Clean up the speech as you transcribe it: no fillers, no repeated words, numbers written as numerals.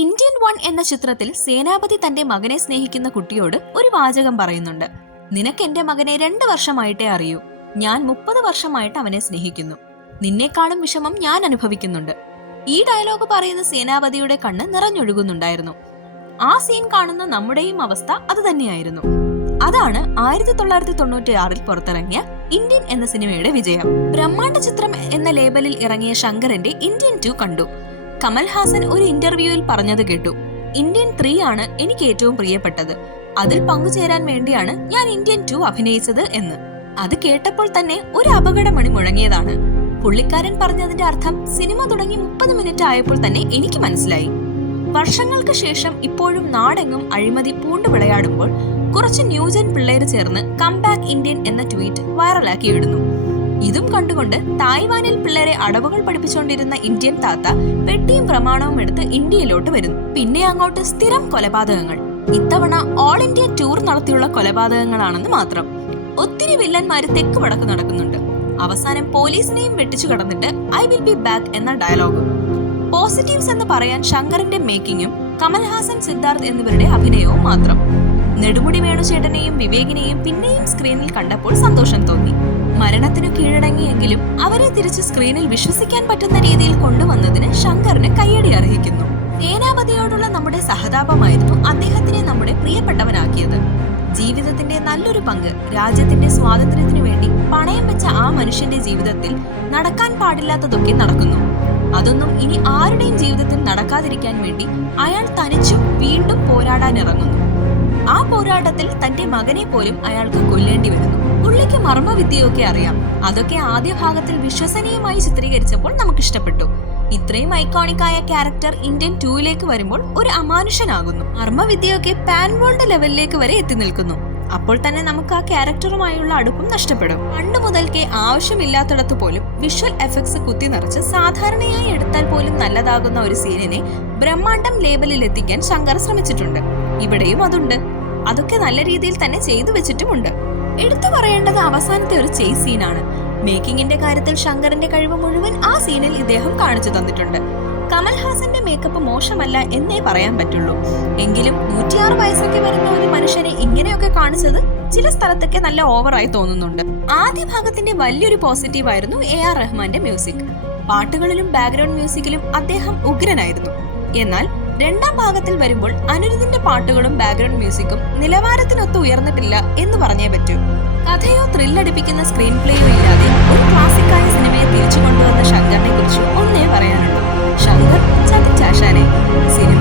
Indian 1 എന്ന ചിത്രത്തിൽ സേനാപതി തന്റെ മകനെ സ്നേഹിക്കുന്ന കുട്ടിയോട് ഒരു വാചകം പറയുന്നുണ്ട്. നിനക്ക് എന്റെ മകനെ 2 വർഷമായിട്ടേ അറിയൂ. ഞാൻ 30 വർഷമായിട്ട് അവനെ സ്നേഹിക്കുന്നു. നിന്നേക്കാളും വിഷമം ഞാൻ അനുഭവിക്കുന്നുണ്ട്. ഈ ഡയലോഗ് പറയുന്ന സേനാപതിയുടെ കണ്ണ് നിറഞ്ഞൊഴുകുന്നുണ്ടായിരുന്നു. ആ സീൻ കാണുന്ന നമ്മുടെയും അവസ്ഥ അത് തന്നെയായിരുന്നു. അതാണ് 1996 പുറത്തിറങ്ങിയ ഇന്ത്യൻ എന്ന സിനിമയുടെ വിജയം. ബ്രഹ്മാണ്ഡ ചിത്രം എന്ന ലേബലിൽ ഇറങ്ങിയ ശങ്കറിന്റെ ഇന്ത്യൻ 2 കണ്ടു. കമൽഹാസൻ ഒരു ഇന്റർവ്യൂവിൽ പറഞ്ഞത് കേട്ടു. ഇന്ത്യൻ 3 ആണ് എനിക്ക് ഏറ്റവും പ്രിയപ്പെട്ടത്. അതിൽ പങ്കുചേരാൻ വേണ്ടിയാണ് ഞാൻ ഇന്ത്യൻ 2 അഭിനയിച്ചത് എന്ന്. അത് കേട്ടപ്പോൾ തന്നെ ഒരു അപകടമണി മുഴങ്ങിയതാണ്. പുള്ളിക്കാരൻ പറഞ്ഞതിന്റെ അർത്ഥം സിനിമ തുടങ്ങി 30 മിനിറ്റ് ആയപ്പോൾ തന്നെ എനിക്ക് മനസ്സിലായി. വർഷങ്ങൾക്ക് ശേഷം ഇപ്പോഴും നാടെങ്ങും അഴിമതി പൂണ്ടു വിളയാടുമ്പോൾ കുറച്ച് ന്യൂജൻ പിള്ളേര് ചേർന്ന് കംബാക്ക് ഇന്ത്യൻ എന്ന ട്വീറ്റ് വൈറലാക്കി ഇടുന്നു. ഇതും കണ്ടുകൊണ്ട് തായ്വാനിൽ പിള്ളേരെ അടവുകൾ പഠിപ്പിച്ചുകൊണ്ടിരുന്ന ഇന്ത്യൻ താത്ത പെട്ടിയും പ്രമാണവും എടുത്ത് ഇന്ത്യയിലോട്ട് വരുന്നു. പിന്നെ അങ്ങോട്ട് സ്ഥിരം കൊലപാതകങ്ങൾ. ഇത്തവണ ഓൾ ഇന്ത്യ ടൂർ നടത്തിയുള്ള കൊലപാതകങ്ങളാണെന്ന് മാത്രം. ഒത്തിരി വില്ലന്മാര് തെക്ക് വടക്ക് നടക്കുന്നുണ്ട്. അവസാനം പോലീസിനെയും വെട്ടിച്ചു കടന്നിട്ട് ഐ വിൽ ബി ബാക്ക് എന്ന ഡയലോഗും. പോസിറ്റീവ്സ് എന്ന് പറയാൻ ശങ്കറിന്റെ മേക്കിങ്ങും കമൽഹാസൻ, സിദ്ധാർത്ഥ് എന്നിവരുടെ അഭിനയവും മാത്രം. നെടുമുടി വേണുചേട്ടനെയും വിവേകിനെയും പിന്നെയും സ്ക്രീനിൽ കണ്ടപ്പോൾ സന്തോഷം തോന്നി. മരണത്തിനു കീഴടങ്ങിയെങ്കിലും അവരെ തിരിച്ച് സ്ക്രീനിൽ വിശ്വസിക്കാൻ പറ്റുന്ന രീതിയിൽ കൊണ്ടുവന്നതിന് ശങ്കറിന് കയ്യടി അർഹിക്കുന്നു. സേനാപതിയോടുള്ള നമ്മുടെ സഹതാപമായിരുന്നു അദ്ദേഹത്തിനെ നമ്മുടെ പ്രിയപ്പെട്ടവനാക്കിയത്. ജീവിതത്തിന്റെ നല്ലൊരു പങ്ക് രാജ്യത്തിന്റെ സ്വാതന്ത്ര്യത്തിനു വേണ്ടി പണയം വെച്ച ആ മനുഷ്യന്റെ ജീവിതത്തിൽ നടക്കാൻ പാടില്ലാത്തതൊക്കെ നടക്കുന്നു. അതൊന്നും ഇനി ആരുടെയും ജീവിതത്തിൽ നടക്കാതിരിക്കാൻ വേണ്ടി അയാൾ തനിച്ചും വീണ്ടും പോരാടാനിറങ്ങുന്നു. ആ പോരാട്ടത്തിൽ തന്റെ മകനെ പോലും അയാൾക്ക് കൊല്ലേണ്ടി വരുന്നു. പുള്ളിക്ക് മർമ്മവിദ്യയൊക്കെ അറിയാം. അതൊക്കെ ആദ്യ ഭാഗത്തിൽ വിശ്വസനീയമായി ചിത്രീകരിച്ചപ്പോൾ നമുക്കിഷ്ടപ്പെട്ടു. ഇത്രയും ഐക്കോണിക്കായ ക്യാരക്ടർ ഇന്ത്യൻ 2 വരുമ്പോൾ ഒരു അമാനുഷനാകുന്നു. മർമ്മവിദ്യയൊക്കെ പാൻ വേൾഡ് ലെവലിലേക്ക് വരെ എത്തി നിൽക്കുന്നു. അപ്പോൾ തന്നെ നമുക്ക് ആ ക്യാരക്ടറുമായുള്ള അടുപ്പം നഷ്ടപ്പെടും. പണ്ട് മുതൽക്കേ ആവശ്യമില്ലാത്തിടത്ത് പോലും വിഷ്വൽ എഫക്ട്സ് കുത്തി നിറച്ച് സാധാരണയായി എടുത്താൽ പോലും നല്ലതാകുന്ന ഒരു സീനിനെ ബ്രഹ്മാണ്ഡം ലേബലിൽ എത്തിക്കാൻ ശങ്കർ ശ്രമിച്ചിട്ടുണ്ട്. ഇവിടെയും അതുണ്ട്. അതൊക്കെ നല്ല രീതിയിൽ തന്നെ ചെയ്തു വെച്ചിട്ടുമുണ്ട്. എടുത്തു പറയേണ്ടത് അവസാനത്തെ ഒരു ചേസ് സീനാണ്. മേക്കിങ്ങിന്റെ കാര്യത്തിൽ ശങ്കറിന്റെ കഴിവ് മുഴുവൻ ആ സീനിൽ ഇദ്ദേഹം കാണിച്ചു തന്നിട്ടുണ്ട്. കമൽഹാസന്റെ മേക്കപ്പ് മോശമല്ല എന്നേ പറയാൻ പറ്റുള്ളൂ. എങ്കിലും 106 വയസ്സൊക്കെ വരുന്ന ഒരു മനുഷ്യനെ ഇങ്ങനെയൊക്കെ കാണിച്ചത് ചില സ്ഥലത്തൊക്കെ നല്ല ഓവറായി തോന്നുന്നുണ്ട്. ആദ്യ ഭാഗത്തിന്റെ വലിയൊരു പോസിറ്റീവ് ആയിരുന്നു AR റഹ്മാന്റെ മ്യൂസിക്. പാട്ടുകളിലും ബാക്ക്ഗ്രൗണ്ട് മ്യൂസിക്കിലും അദ്ദേഹം ഉഗ്രനായിരുന്നു. എന്നാൽ രണ്ടാം ഭാഗത്തിൽ വരുമ്പോൾ അനിരുദ്ധിന്റെ പാട്ടുകളും ബാക്ക്ഗ്രൗണ്ട് മ്യൂസിക്കും നിലവാരത്തിനൊത്ത് ഉയർന്നിട്ടില്ല എന്ന് പറഞ്ഞേ പറ്റൂ. കഥയോ ത്രില്ലടിപ്പിക്കുന്ന സ്ക്രീൻ പ്ലേയോ ഇല്ലാതെ ഒരു ക്ലാസിക്കായ സിനിമയെ തിരിച്ചു കൊണ്ടുവന്ന ശങ്കറിനെ കുറിച്ച് ഒന്നേ പറയാനുള്ളൂ. ശങ്കർ ചതിച്ചാശാനെ. സിനിമ